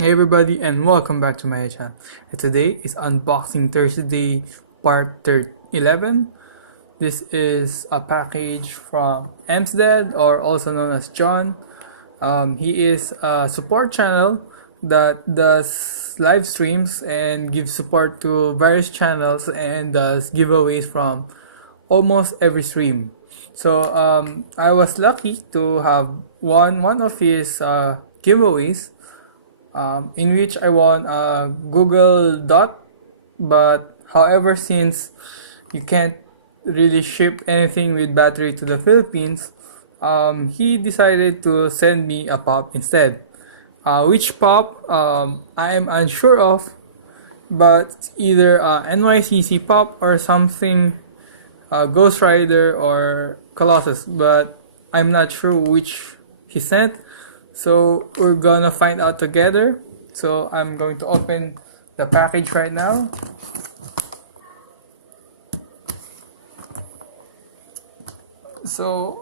Hey everybody and welcome back to my channel. And today is Unboxing Thursday part 11. This is a package from Emsdad, or also known as John. He is a support channel that does live streams and gives support to various channels and does giveaways from almost every stream. So I was lucky to have won one of his giveaways, in which I won a Google Dot. But however, since you can't really ship anything with battery to the Philippines, he decided to send me a pop instead. Which pop I am unsure of, but it's either NYCC pop or something, Ghost Rider or Colossus, but I'm not sure which he sent. So we're gonna find out together. So I'm going to open the package right now. So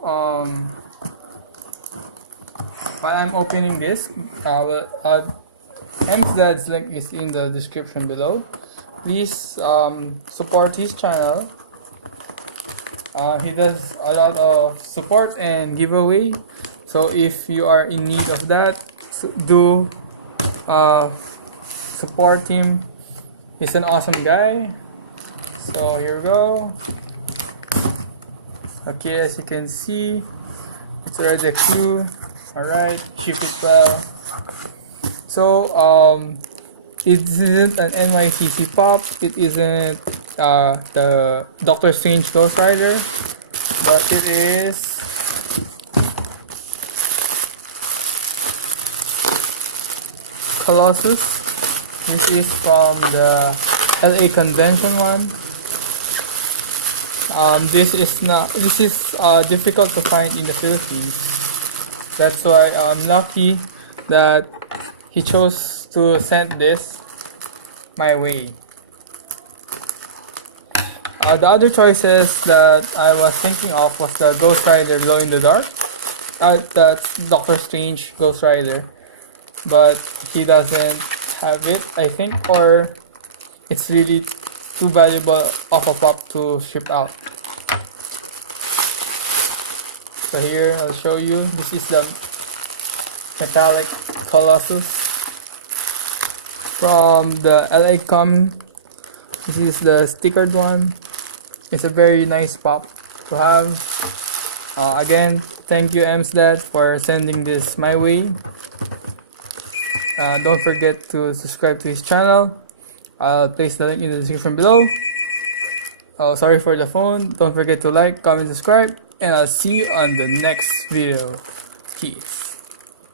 while I'm opening this, Emsdad's link is in the description below. Please support his channel. He does a lot of support and giveaway. So if you are in need of that, do support him. He's an awesome guy. So here we go. Okay, as you can see, it's already a clue. Alright, ship it well. So it isn't an NYCC pop. It isn't the Doctor Strange Ghost Rider, but it is Colossus. This is from the LA convention one. This is difficult to find in the Philippines. That's why I'm lucky that he chose to send this my way. The other choices that I was thinking of was the Ghost Rider Glow in the Dark. That's Doctor Strange Ghost Rider, but he doesn't have it, I think, or it's really too valuable of a pop to ship out. So here, I'll show you. This is the metallic Colossus from the LA Com. This is the stickered one. It's a very nice pop to have. Again, thank you Emsdad for sending this my way. Don't forget to subscribe to his channel. I'll place the link in the description below. Oh, sorry for the phone. Don't forget to like, comment, subscribe, and I'll see you on the next video. Peace.